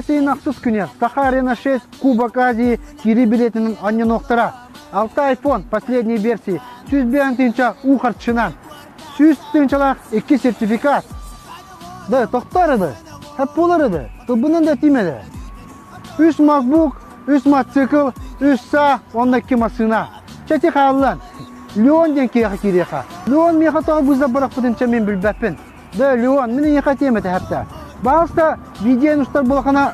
Бассейн Аксус күнер. Сахарина 6, Кубок Азии, кири билетінің аннен оқтыра. 6 iPhone, последней версии. Сүз бейін түйінча ұқыртшынан. Сүз түйінчалақ 2 сертификат. Да, тоқтар еді. Хәп болар еді. Бұнын да тимеді. 3 MacBook, 3 мотоцикл, 3 са, 12 машина. Чәте қалылан. Леон ден кейі кереқа. Леон меха тағы бұзда бұрақ бұдынша мен білбәппін. Да, Леон, мені еқа теметі әпті. Бағыста видеоны ұстар болақана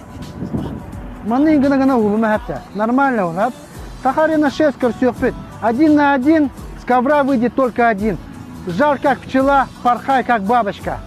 маны гына улыма әпті. Нормально он әп. Сахарина 6 көрсөкпет. 1 на 1, с ковра выйдет только один. Жар как пчела, порхай как бабочка.